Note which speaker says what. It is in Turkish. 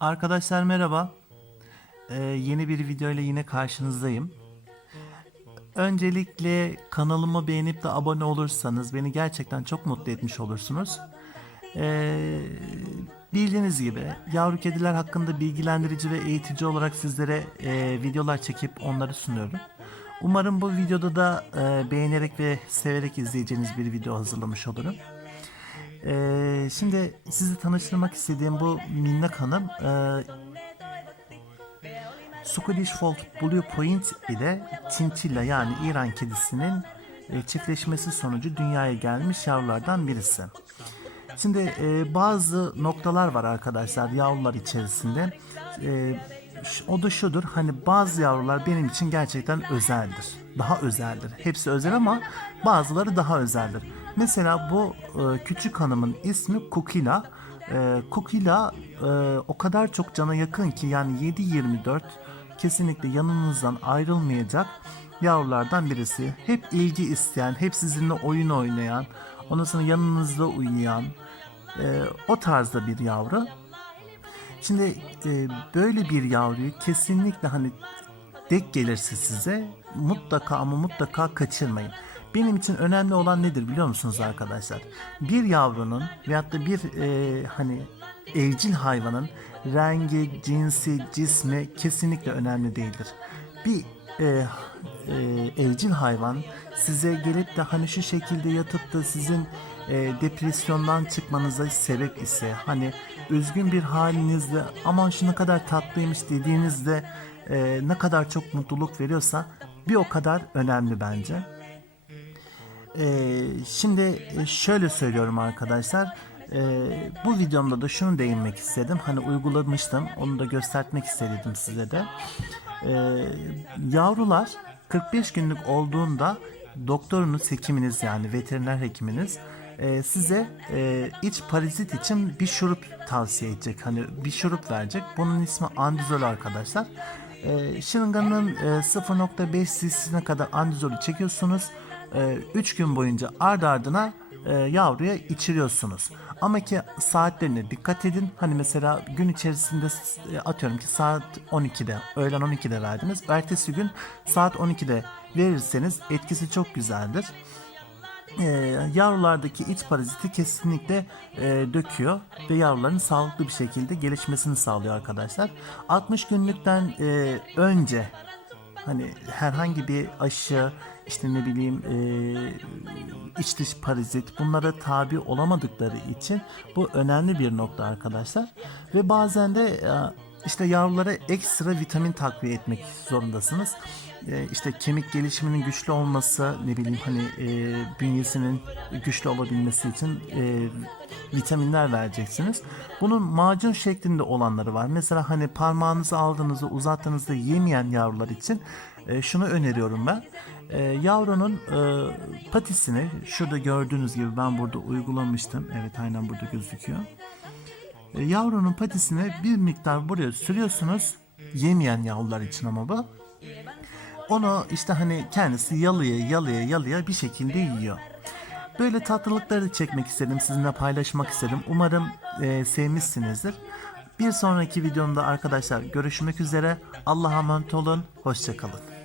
Speaker 1: Arkadaşlar merhaba. Ee, yeni bir video ile yine karşınızdayım. Öncelikle kanalımı beğenip de abone olursanız beni gerçekten çok mutlu etmiş olursunuz. Ee, bildiğiniz gibi yavru kediler hakkında bilgilendirici ve eğitici olarak sizlere e, videolar çekip onları sunuyorum. Umarım bu videoda da e, beğenerek ve severek izleyeceğiniz bir video hazırlamış olurum. Ee, şimdi sizi tanıştırmak istediğim bu minnak hanım e, Swedish Fold Blue Point ile Chinchilla yani İran kedisinin e, çiftleşmesi sonucu dünyaya gelmiş yavrulardan birisi. Şimdi e, bazı noktalar var arkadaşlar yavrular içerisinde. E, o da şudur hani bazı yavrular benim için gerçekten özeldir. Daha özeldir. Hepsi özel ama bazıları daha özeldir. Mesela bu e, küçük hanımın ismi Kukila. E, Kukila e, o kadar çok cana yakın ki yani 7-24 kesinlikle yanınızdan ayrılmayacak yavrulardan birisi. Hep ilgi isteyen, hep sizinle oyun oynayan, ondan sonra yanınızda uyuyan, e, o tarzda bir yavru. Şimdi e, böyle bir yavruyu kesinlikle hani denk gelirse size mutlaka ama mutlaka kaçırmayın. Benim için önemli olan nedir biliyor musunuz arkadaşlar? Bir yavrunun veyahut da bir e, hani evcil hayvanın rengi, cinsi, cismi kesinlikle önemli değildir. Bir e, e, evcil hayvan size gelip de hani şu şekilde yatıp da sizin e, depresyondan çıkmanıza sebep ise hani üzgün bir halinizde aman şu ne kadar tatlıymış dediğinizde e, ne kadar çok mutluluk veriyorsa bir o kadar önemli bence. Ee, şimdi e, şöyle söylüyorum arkadaşlar. Ee, bu videomda da şunu değinmek istedim. Hani uygulamıştım. Onu da göstermek istedim size de. Ee, yavrular 45 günlük olduğunda doktorunuz, hekiminiz yani veteriner hekiminiz e, size e, iç parazit için bir şurup tavsiye edecek. Hani bir şurup verecek. Bunun ismi andizol arkadaşlar. E, şırınganın e, 0.5 cc'sine kadar andizolü çekiyorsunuz. 3 gün boyunca ard ardına e, yavruya içiriyorsunuz. Ama ki saatlerine dikkat edin. Hani mesela gün içerisinde e, atıyorum ki saat 12'de, öğlen 12'de verdiniz. Ertesi gün saat 12'de verirseniz etkisi çok güzeldir. E, yavrulardaki iç paraziti kesinlikle e, döküyor ve yavruların sağlıklı bir şekilde gelişmesini sağlıyor arkadaşlar. 60 günlükten e, önce hani herhangi bir aşı işte ne bileyim e, iç dış parazit bunlara tabi olamadıkları için bu önemli bir nokta arkadaşlar ve bazen de e, işte yavrulara ekstra vitamin takviye etmek zorundasınız. E, işte kemik gelişiminin güçlü olması ne bileyim hani e, bünyesinin güçlü olabilmesi için e, vitaminler vereceksiniz. Bunun macun şeklinde olanları var. Mesela hani parmağınızı aldığınızda uzattığınızda yemeyen yavrular için e, şunu öneriyorum ben. E, yavrunun e, patisini şurada gördüğünüz gibi ben burada uygulamıştım. Evet aynen burada gözüküyor. E, yavrunun patisine bir miktar buraya sürüyorsunuz. Yemeyen yavrular için ama bu. Onu işte hani kendisi yalıya yalıya yalıya bir şekilde yiyor. Böyle tatlılıkları çekmek istedim, sizinle paylaşmak istedim. Umarım e, sevmişsinizdir. Bir sonraki videomda arkadaşlar görüşmek üzere. Allah'a emanet olun. Hoşçakalın.